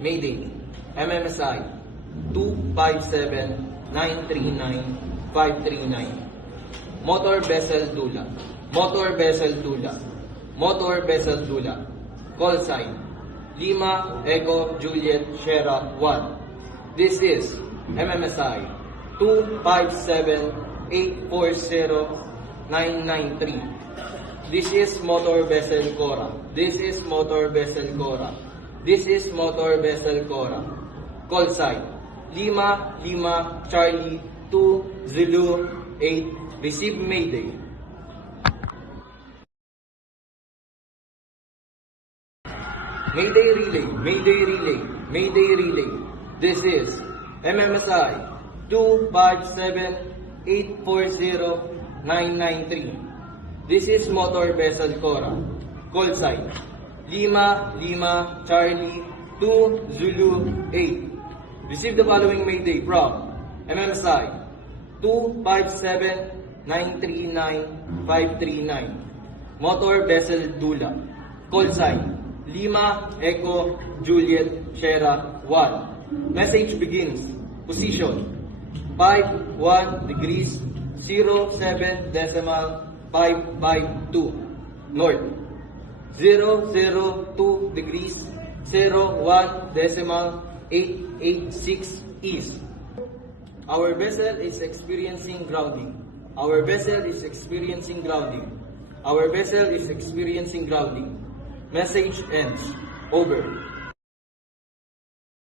Mayday, MMSI 257-939-539. Motor Vessel Dula, Motor Vessel Dula, Motor Vessel Dula. Call sign Lima Echo Juliet Sierra 1. This is MMSI 257-840-993. This is Motor Vessel Cora. This is Motor Vessel Cora. This is Motor Vessel Cora. Call sign Lima Lima Charlie 2 Zulu 8. Receive Mayday. Mayday Relay, Mayday Relay, Mayday Relay. This is MMSI 257-840-993. This is Motor Vessel Cora. Call sign Lima Lima Charlie 2 Zulu 8. Receive the following Mayday from MMSI 257-939-539. Motor Vessel Dula. Call sign Lima Echo Juliet Sierra 1. Message begins. Position 51 degrees 07 decimal 552 north. 002 degrees 01 decimal 886 east. Our vessel is experiencing grounding. Our vessel is experiencing grounding. Our vessel is experiencing grounding. Message ends. Over.